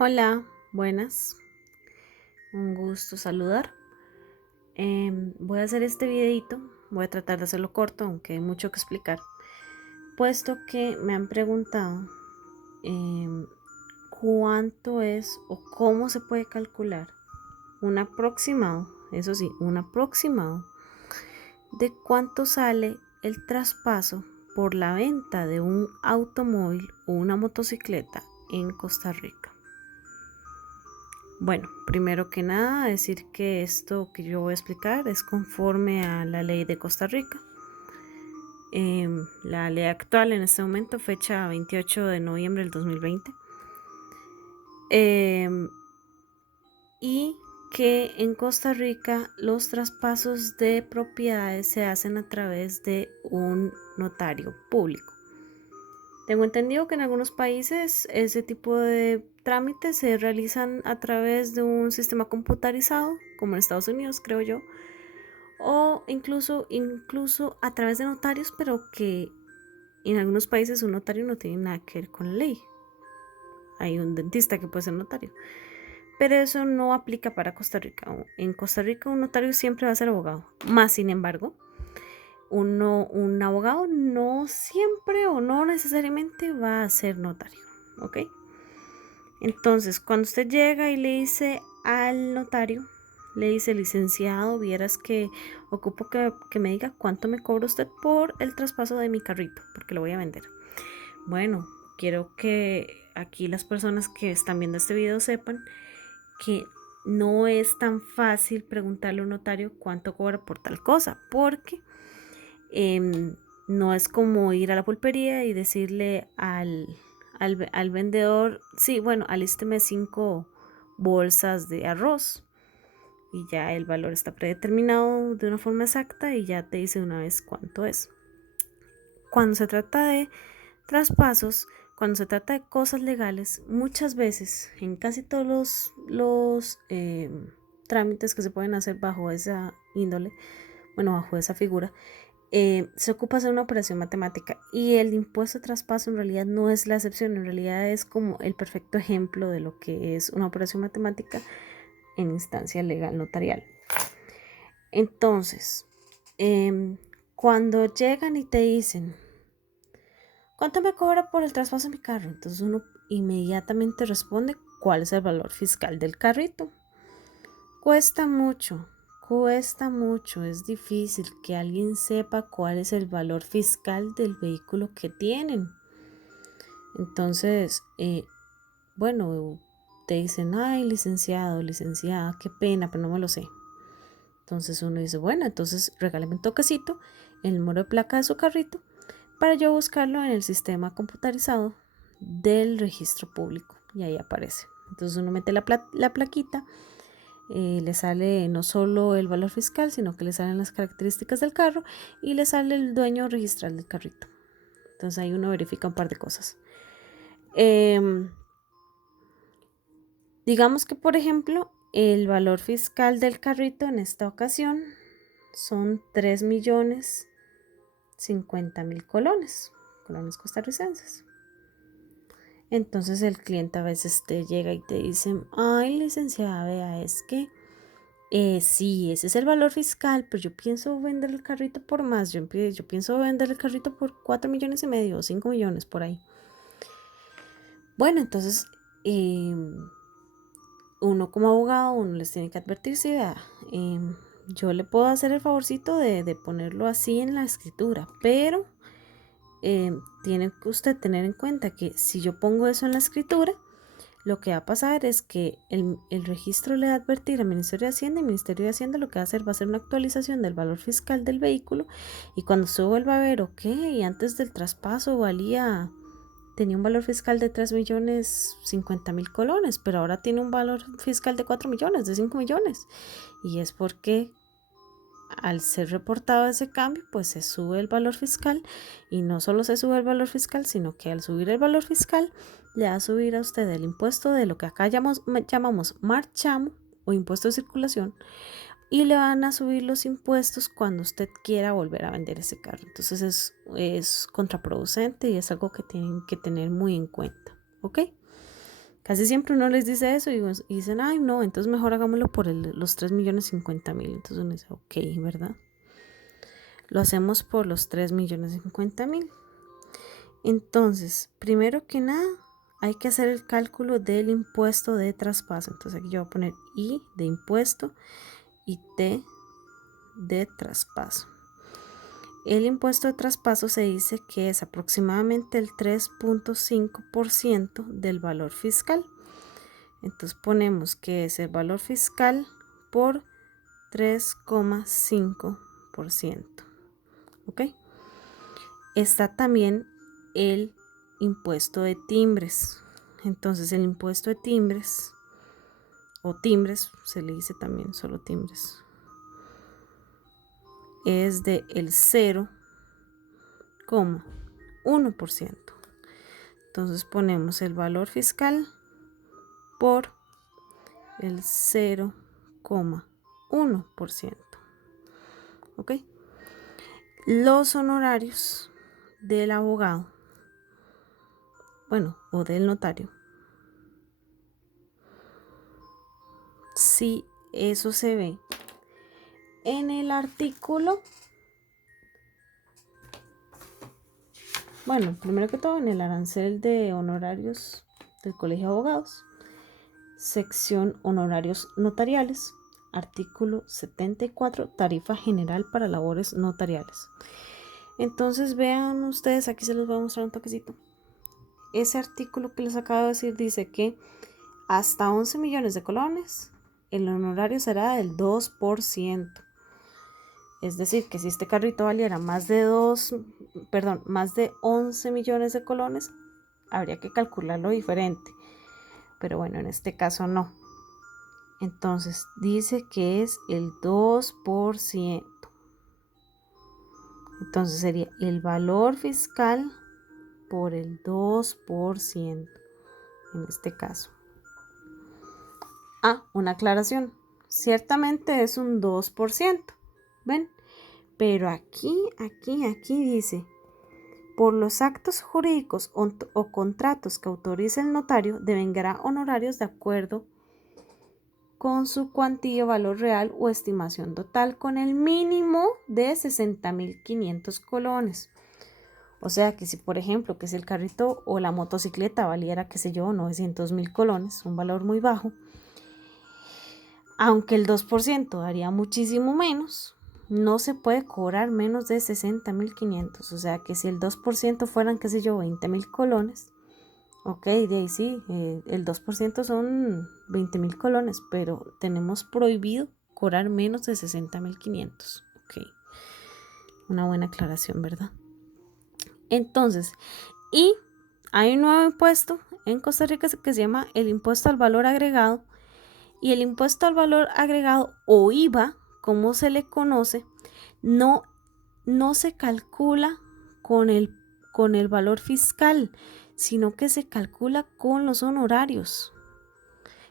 Hola, buenas, un gusto saludar. Voy a hacer este videito, voy a tratar de hacerlo corto, aunque hay mucho que explicar, puesto que me han preguntado em, cuánto es o cómo se puede calcular un aproximado, eso sí, un aproximado de cuánto sale el traspaso por la venta de un automóvil o una motocicleta en Costa Rica. Bueno, primero que nada, decir que esto que yo voy a explicar es conforme a la ley de Costa Rica. La ley actual en este momento, fecha 28 de noviembre del 2020. Y que en Costa Rica los traspasos de propiedades se hacen a través de un notario público. Tengo entendido que en algunos países ese tipo de trámites se realizan a través de un sistema computarizado, como en Estados Unidos, creo yo, o incluso a través de notarios, pero que en algunos países un notario no tiene nada que ver con la ley. Hay un dentista que puede ser notario, pero eso no aplica para Costa Rica. En Costa Rica un notario siempre va a ser abogado. Más sin embargo, un abogado no siempre o no necesariamente va a ser notario, ¿ok? Entonces, cuando usted llega y le dice al notario, le dice, licenciado, vieras que ocupo que me diga cuánto me cobra usted por el traspaso de mi carrito, porque lo voy a vender. Bueno, quiero que aquí las personas que están viendo este video sepan que no es tan fácil preguntarle a un notario cuánto cobra por tal cosa, porque no es como ir a la pulpería y decirle al vendedor, sí, bueno, alísteme 5 bolsas de arroz y ya el valor está predeterminado de una forma exacta y ya te dice una vez cuánto es. Cuando se trata de traspasos, cuando se trata de cosas legales, muchas veces, en casi todos los trámites que se pueden hacer bajo esa índole, bueno, bajo esa figura, se ocupa hacer una operación matemática y el impuesto de traspaso en realidad no es la excepción, en realidad es como el perfecto ejemplo de lo que es una operación matemática en instancia legal notarial. Entonces, cuando llegan y te dicen, ¿cuánto me cobra por el traspaso de mi carro? Entonces uno inmediatamente responde, ¿cuál es el valor fiscal del carrito? Cuesta mucho, cuesta mucho, es difícil que alguien sepa cuál es el valor fiscal del vehículo que tienen. Entonces, bueno, te dicen, ay, licenciado, licenciada, qué pena, pero no me lo sé. Entonces uno dice, bueno, entonces regáleme un toquecito, el número de placa de su carrito, para yo buscarlo en el sistema computarizado del registro público. Y ahí aparece. Entonces uno mete la plaquita, le sale no solo el valor fiscal, sino que le salen las características del carro y le sale el dueño registral del carrito. Entonces ahí uno verifica un par de cosas. Digamos que, por ejemplo, el valor fiscal del carrito en esta ocasión son 3.050.000 colones costarricenses. Entonces el cliente a veces te llega y te dice, ay, licenciada, vea, es que sí, ese es el valor fiscal, pero yo pienso vender el carrito por más, yo pienso vender el carrito por 4.500.000 o 5 millones por ahí. Bueno, entonces uno como abogado, uno les tiene que advertir, si vea, yo le puedo hacer el favorcito de ponerlo así en la escritura, pero tiene que usted tener en cuenta que si yo pongo eso en la escritura, lo que va a pasar es que el registro le va a advertir al Ministerio de Hacienda y el Ministerio de Hacienda lo que va a hacer va a ser una actualización del valor fiscal del vehículo y cuando se vuelva a ver, ok, antes del traspaso tenía un valor fiscal de 3.050.000 colones, pero ahora tiene un valor fiscal de 4 millones, de 5 millones. Y es porque al ser reportado ese cambio, pues se sube el valor fiscal y no solo se sube el valor fiscal, sino que al subir el valor fiscal le va a subir a usted el impuesto de lo que acá llamamos marchamo o impuesto de circulación y le van a subir los impuestos cuando usted quiera volver a vender ese carro. Entonces es contraproducente y es algo que tienen que tener muy en cuenta, ¿ok? Casi siempre uno les dice eso y dicen, ay, no, entonces mejor hagámoslo por los 3.050.000. Entonces uno dice, ok, ¿verdad? Lo hacemos por los 3.050.000. Entonces, primero que nada, hay que hacer el cálculo del impuesto de traspaso. Entonces aquí yo voy a poner I de impuesto y T de traspaso. El impuesto de traspaso se dice que es aproximadamente el 3.5% del valor fiscal. Entonces ponemos que es el valor fiscal por 3,5%. ¿Ok? Está también el impuesto de timbres. Entonces el impuesto de timbres o timbres, se le dice también solo timbres, es de el 0,1%. Entonces ponemos el valor fiscal por el 0,1%. ¿Ok? Los honorarios del abogado, bueno, o del notario, si eso se ve en el artículo, bueno, primero que todo en el arancel de honorarios del Colegio de Abogados, sección honorarios notariales, artículo 74, tarifa general para labores notariales. Entonces vean ustedes, aquí se los voy a mostrar un toquecito. Ese artículo que les acabo de decir dice que hasta 11 millones de colones el honorario será del 2%. Es decir, que si este carrito valiera más de 11 millones de colones, habría que calcularlo diferente. Pero bueno, en este caso no. Entonces dice que es el 2%. Entonces sería el valor fiscal por el 2% en este caso. Una aclaración. Ciertamente es un 2%. ¿Ven? Pero aquí dice, por los actos jurídicos o contratos que autorice el notario, devengará honorarios de acuerdo con su cuantía, valor real o estimación total, con el mínimo de 60.500 colones. O sea que si, por ejemplo, que si el carrito o la motocicleta valiera, qué sé yo, 900.000 colones, un valor muy bajo, aunque el 2% daría muchísimo menos, no se puede cobrar menos de 60.500. O sea que si el 2% fueran, qué sé yo, 20.000 colones, ok, de ahí sí, el 2% son 20.000 colones, pero tenemos prohibido cobrar menos de 60.500. Ok, una buena aclaración, ¿verdad? Entonces, y hay un nuevo impuesto en Costa Rica que se llama el impuesto al valor agregado. Y el impuesto al valor agregado o IVA, como se le conoce, no se calcula con el valor fiscal, sino que se calcula con los honorarios.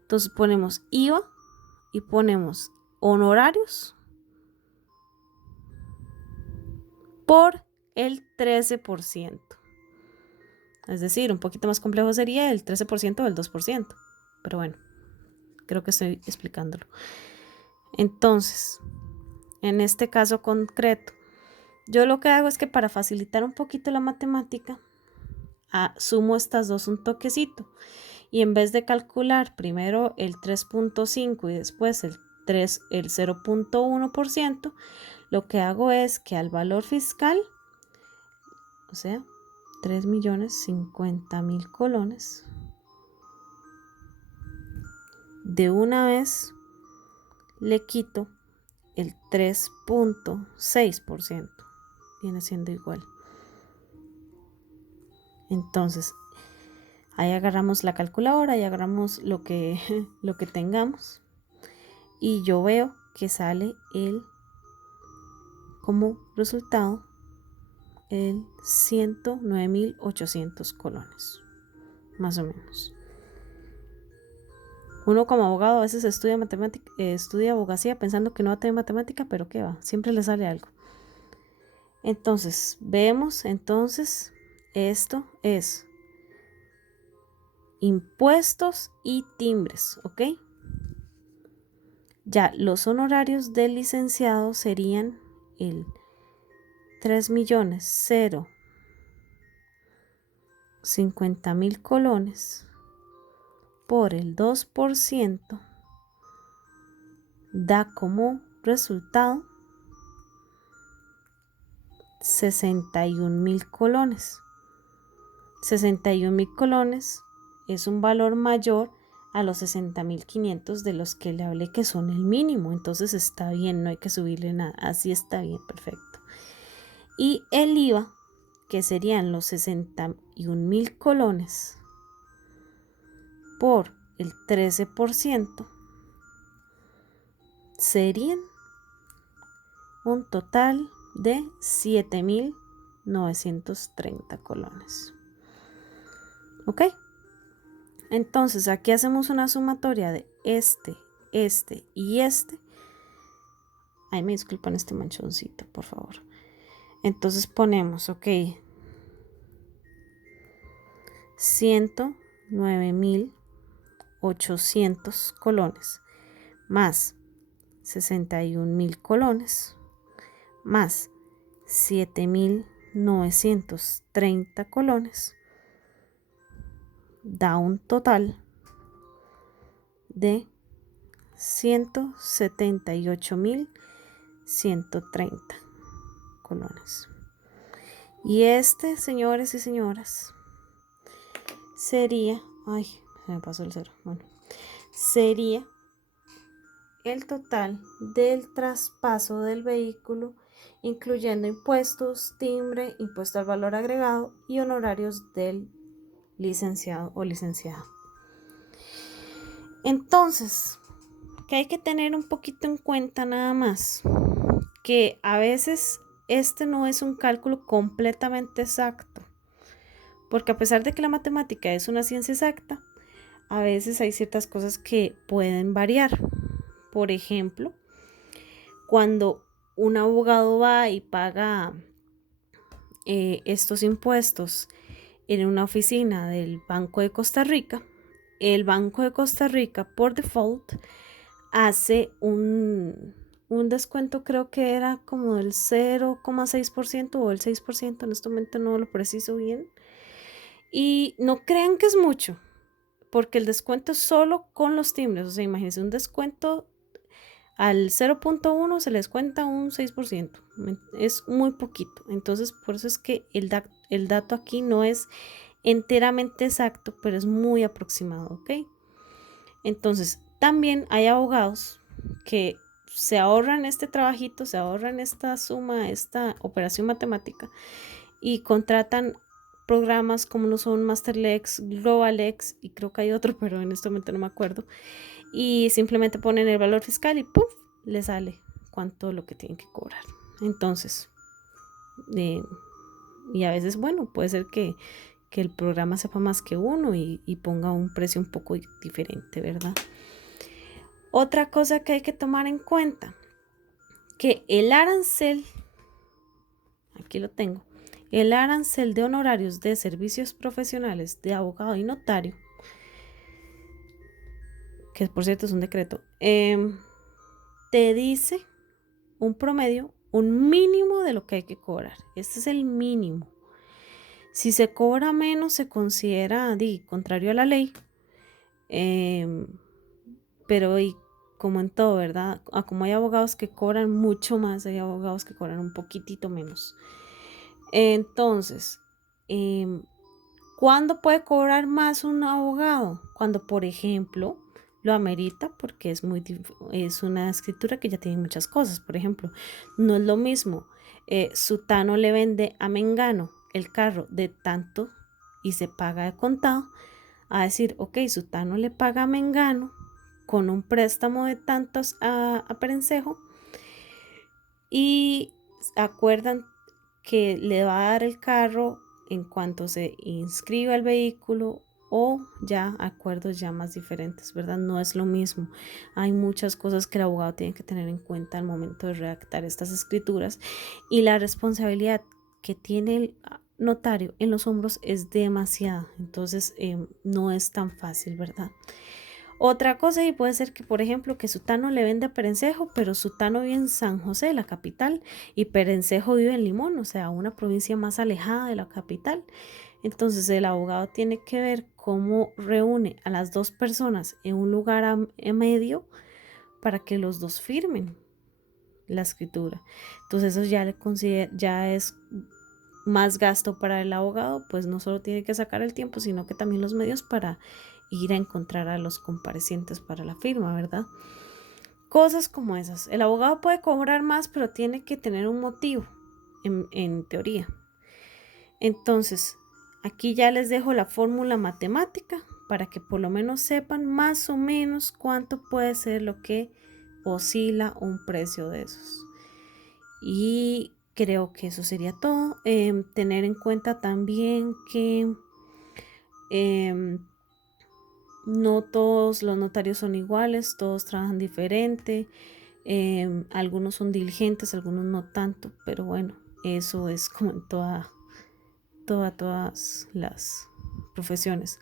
Entonces ponemos IVA y ponemos honorarios por el 13%. Es decir, un poquito más complejo sería el 13% del 2%. Pero bueno, creo que estoy explicándolo. Entonces, en este caso concreto, yo lo que hago es que para facilitar un poquito la matemática, sumo estas dos un toquecito. Y en vez de calcular primero el 3.5 y después el 0.1%, lo que hago es que al valor fiscal, o sea, 3.050.000 colones, de una vez le quito el 3.6%. Viene siendo igual. Entonces, ahí agarramos la calculadora y agarramos lo que tengamos. Y yo veo que sale como resultado el 109.800 colones, más o menos. Uno como abogado a veces estudia matemática, estudia abogacía pensando que no va a tener matemática, pero qué va, siempre le sale algo. Entonces, vemos, esto es impuestos y timbres, ¿ok? Ya los honorarios del licenciado serían el 3.050.000 colones por el 2% da como resultado 61.000 colones. 61.000 colones es un valor mayor a los 60.500 de los que le hablé que son el mínimo. Entonces está bien, no hay que subirle nada. Así está bien, perfecto. Y el IVA, que serían los 61.000 colones por el 13%, serían un total de 7.930 colones. ¿Ok? Entonces aquí hacemos una sumatoria de este y este. Ay, me disculpan este manchoncito, por favor. Entonces ponemos, ok, 109.800 colones más 61.000 colones más 7.930 colones da un total de 178.130 colones. Y este, señores y señoras, sería, ay, se me pasó el cero, bueno, sería el total del traspaso del vehículo, incluyendo impuestos, timbre, impuesto al valor agregado y honorarios del licenciado o licenciada. Entonces, que hay que tener un poquito en cuenta nada más, que a veces este no es un cálculo completamente exacto, porque a pesar de que la matemática es una ciencia exacta, a veces hay ciertas cosas que pueden variar. Por ejemplo, cuando un abogado va y paga estos impuestos en una oficina del Banco de Costa Rica, el Banco de Costa Rica por default hace un descuento, creo que era como del 0,6% o el 6%, en este momento no lo preciso bien. Y no crean que es mucho, porque el descuento es solo con los timbres. O sea, imagínense un descuento al 0.1 se les cuenta un 6%. Es muy poquito. Entonces, por eso es que el dato aquí no es enteramente exacto, pero es muy aproximado, ¿ok? Entonces, también hay abogados que se ahorran este trabajito, se ahorran esta suma, esta operación matemática y contratan programas como lo son MasterLex, GlobalX y creo que hay otro, pero en este momento no me acuerdo. Y simplemente ponen el valor fiscal y ¡puf! Le sale cuánto lo que tienen que cobrar. Entonces, y a veces, bueno, puede ser que el programa sepa más que uno y ponga un precio un poco diferente, ¿verdad? Otra cosa que hay que tomar en cuenta, que el arancel, aquí lo tengo, el arancel de honorarios de servicios profesionales de abogado y notario, que por cierto es un decreto, te dice un promedio, un mínimo de lo que hay que cobrar. Este es el mínimo. Si se cobra menos, se considera contrario a la ley, pero como en todo, ¿verdad? Como hay abogados que cobran mucho más, hay abogados que cobran un poquitito menos. Entonces, ¿cuándo puede cobrar más un abogado? Cuando, por ejemplo, lo amerita, porque es una escritura que ya tiene muchas cosas. Por ejemplo, no es lo mismo, Sutano le vende a Mengano el carro de tanto y se paga de contado, a decir, ok, Sutano le paga a Mengano con un préstamo de tantos a Perencejo y acuerdan que le va a dar el carro en cuanto se inscriba el vehículo o ya acuerdos ya más diferentes, ¿verdad? No es lo mismo. Hay muchas cosas que el abogado tiene que tener en cuenta al momento de redactar estas escrituras y la responsabilidad que tiene notario en los hombros es demasiado, entonces no es tan fácil, ¿verdad? Otra cosa, y puede ser que, por ejemplo, que Sutano le vende a Perencejo, pero Sutano vive en San José, la capital, y Perencejo vive en Limón, o sea, una provincia más alejada de la capital. Entonces el abogado tiene que ver cómo reúne a las dos personas en un lugar a medio para que los dos firmen la escritura. Entonces eso ya es más gasto para el abogado, pues no solo tiene que sacar el tiempo, sino que también los medios para ir a encontrar a los comparecientes para la firma, ¿verdad? Cosas como esas. El abogado puede cobrar más, pero tiene que tener un motivo, en teoría. Entonces, aquí ya les dejo la fórmula matemática para que por lo menos sepan más o menos cuánto puede ser lo que oscila un precio de esos. Y creo que eso sería todo. Tener en cuenta también que no todos los notarios son iguales, todos trabajan diferente. Algunos son diligentes, algunos no tanto, pero bueno, eso es como en todas las profesiones.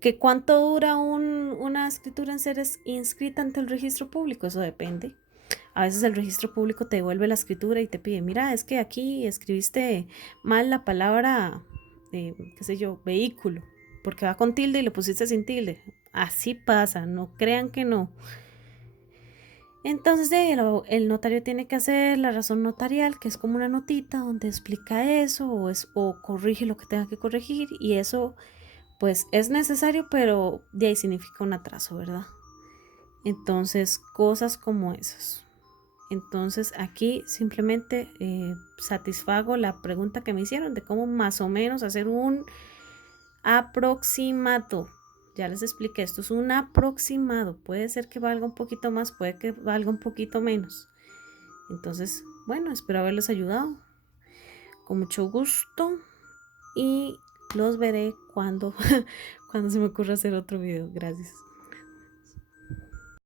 ¿Que cuánto dura una escritura en ser inscrita ante el registro público? Eso depende. A veces el registro público te devuelve la escritura y te pide, mira, es que aquí escribiste mal la palabra, qué sé yo, vehículo, porque va con tilde y le pusiste sin tilde. Así pasa, no crean que no. Entonces el notario tiene que hacer la razón notarial, que es como una notita donde explica eso o corrige lo que tenga que corregir, y eso pues es necesario, pero de ahí significa un atraso, ¿verdad? Entonces, cosas como esas. Entonces, aquí simplemente satisfago la pregunta que me hicieron de cómo más o menos hacer un aproximado. Ya les expliqué, esto es un aproximado. Puede ser que valga un poquito más, puede que valga un poquito menos. Entonces, bueno, espero haberles ayudado. Con mucho gusto. Y los veré cuando se me ocurra hacer otro video. Gracias.